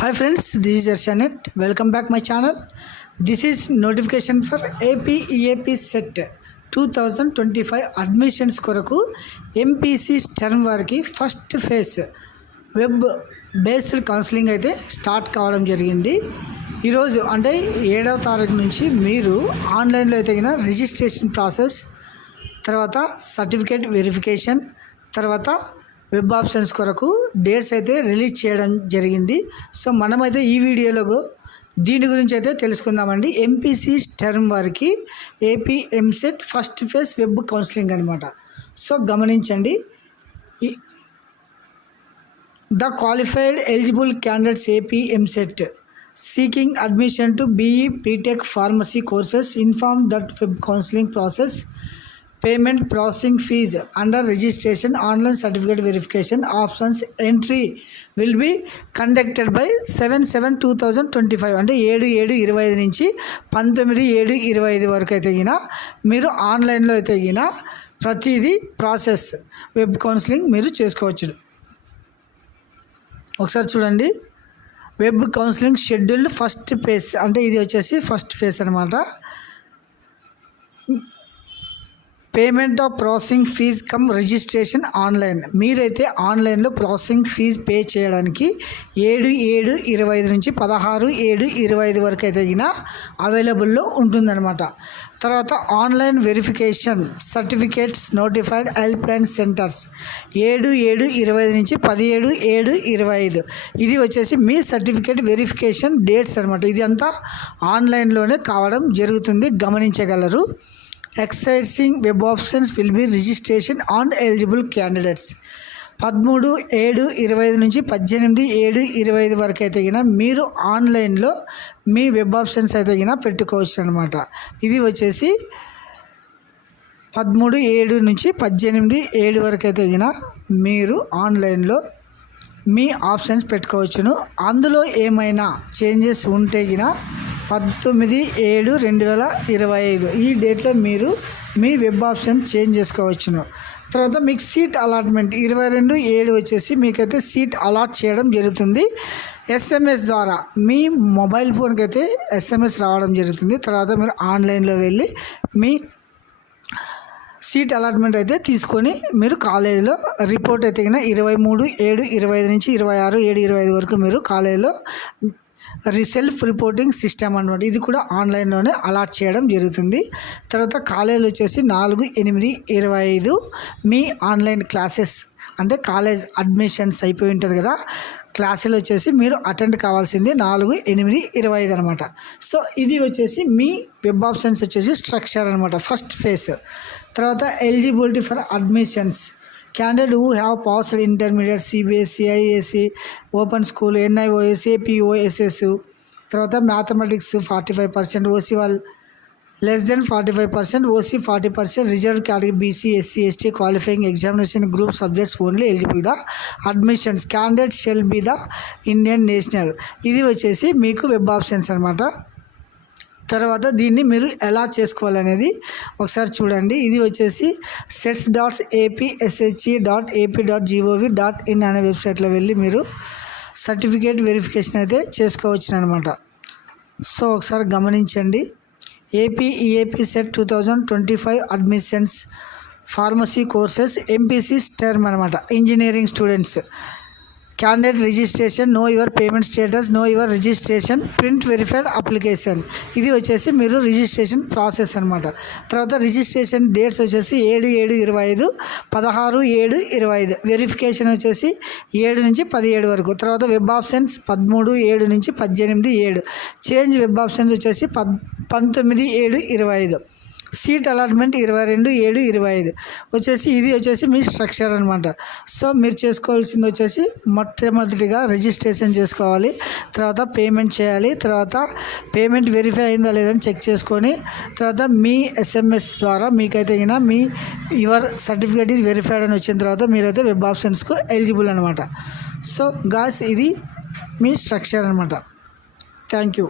Hi friends, this is Arshanet. Welcome back my channel. This is notification for AP EAP set 2025 admissions కొరకు MPC term వారికి first phase web based counselling అయితే start కావడం జరిగింది. ఈరోజు అంటే 7వ తారీఖు నుంచి మీరు ఆన్లైన్లో అయితే రిజిస్ట్రేషన్ ప్రాసెస్, తర్వాత సర్టిఫికేట్ వెరిఫికేషన్, తర్వాత వెబ్ ఆప్షన్స్ కొరకు డేట్స్ అయితే రిలీజ్ చేయడం జరిగింది. సో మనమైతే ఈ వీడియోలో దీని గురించి అయితే తెలుసుకుందామండి. ఎంపీసీ టర్మ్ వారికి AP EAMCET first phase web counselling అనమాట. సో గమనించండి, the qualified eligible candidates AP EAMCET seeking admission to BE BTech pharmacy courses informed that web counseling process, payment processing fees under registration, online certificate verification options entry will be conducted by 7/7/2025 అంటే 7/7/25 నుంచి 19/7/25 వరకు అయితే మీరు ఆన్లైన్లో అయితే ప్రతిదీ process web counselling మీరు చేసుకోవచ్చు. ఒకసారి చూడండి, web counselling scheduled first phase అంటే ఇది వచ్చేసి ఫస్ట్ ఫేజ్ అనమాట. Payment of processing fees cum registration online. మీరైతే ఆన్లైన్లో ప్రాసెసింగ్ ఫీజ్ పే చేయడానికి 7/7/25 నుంచి 16/7/25 వరకు అయితే అవైలబుల్లో ఉంటుందన్నమాట. తర్వాత online verification certificates notified help line centres 7/7/25 నుంచి 17/7/25. ఇది వచ్చేసి మీ సర్టిఫికేట్ వెరిఫికేషన్ డేట్స్ అనమాట. ఇది అంతా ఆన్లైన్లోనే కావడం జరుగుతుంది, గమనించగలరు. Exercising web options will be registration on eligible candidates 13/7/25 నుంచి 18/7/25 వరకు అయితే మీరు ఆన్లైన్లో మీ వెబ్ ఆప్షన్స్ అయితే పెట్టుకోవచ్చు అనమాట. ఇది వచ్చేసి 13/7 నుంచి 18/7 వరకు అయితే మీరు ఆన్లైన్లో మీ ఆప్షన్స్ పెట్టుకోవచ్చును. అందులో ఏమైనా చేంజెస్ ఉంటే 19/7/2025 ఈ డేట్లో మీరు మీ వెబ్ ఆప్షన్ చేంజ్ చేసుకోవచ్చును. తర్వాత మీకు సీట్ అలాట్మెంట్ 22/7 వచ్చేసి మీకైతే సీట్ అలాట్ చేయడం జరుగుతుంది. SMS ద్వారా మీ మొబైల్ ఫోన్కి అయితే SMS రావడం జరుగుతుంది. తర్వాత మీరు ఆన్లైన్లో వెళ్ళి మీ సీట్ అలాట్మెంట్ అయితే తీసుకొని మీరు కాలేజీలో రిపోర్ట్ అయితే 23/7/25 నుంచి 26/7/25 వరకు మీరు కాలేజీలో సెల్ఫ్ రిపోర్టింగ్ సిస్టమ్ అనమాట. ఇది కూడా ఆన్లైన్లోనే అలాట్ చేయడం జరుగుతుంది. తర్వాత కాలేజీలు వచ్చేసి 4/8/25 మీ ఆన్లైన్ క్లాసెస్ అంటే కాలేజ్ అడ్మిషన్స్ అయిపోయి ఉంటుంది కదా, క్లాసులు వచ్చేసి మీరు అటెండ్ కావాల్సింది 4/8/25 అనమాట. సో ఇది వచ్చేసి మీ వెబ్ ఆప్షన్స్ వచ్చేసి స్ట్రక్చర్ అనమాట, ఫస్ట్ ఫేజ్. తర్వాత eligibility for admissions candidate who have passed intermediate CBSE, IAC, open school, NIOS, APOSS, తర్వాత మ్యాథమెటిక్స్ 45%, OC వాళ్ళు less than 45%, OC 40%, reserved category BC, SC, ST qualifying examination group subjects only eligible the admissions. Candidate shall be the Indian national. ఇది వచ్చేసి మీకు web options అనమాట. తర్వాత దీన్ని మీరు ఎలా చేసుకోవాలనేది ఒకసారి చూడండి. ఇది వచ్చేసి sets.apshe.ap.gov.in అనే వెబ్సైట్లో వెళ్ళి మీరు సర్టిఫికేట్ వెరిఫికేషన్ అయితే చేసుకోవచ్చు అనమాట. సో ఒకసారి గమనించండి, AP EAP CET 2025 admissions pharmacy courses MPC term అనమాట. Engineering students candidate registration, know your payment status, know your registration, print verified application. ఇది వచ్చేసి మీరు రిజిస్ట్రేషన్ ప్రాసెస్ అనమాట. తర్వాత రిజిస్ట్రేషన్ డేట్స్ వచ్చేసి 7/7/25, 16/7/25. వెరిఫికేషన్ వచ్చేసి 7 నుంచి 17 వరకు. తర్వాత వెబ్ ఆప్షన్స్ 13/7 నుంచి 18/7. చేంజ్ వెబ్ ఆప్షన్స్ వచ్చేసి 19/7/25. సీట్ అలాట్మెంట్ 22/7/25 వచ్చేసి ఇది వచ్చేసి మీ స్ట్రక్చర్ అనమాట. సో మీరు చేసుకోవాల్సింది వచ్చేసి మొట్టమొదటిగా రిజిస్ట్రేషన్ చేసుకోవాలి, తర్వాత పేమెంట్ చేయాలి, తర్వాత పేమెంట్ వెరిఫై అయిందా లేదని చెక్ చేసుకొని తర్వాత మీ SMS ద్వారా మీకైతే me your certificate is verified అని వచ్చిన తర్వాత మీరైతే వెబ్ ఆప్షన్స్కు ఎలిజిబుల్ అనమాట. సో గాయ్స్ ఇది మీ స్ట్రక్చర్ అనమాట. Thank you.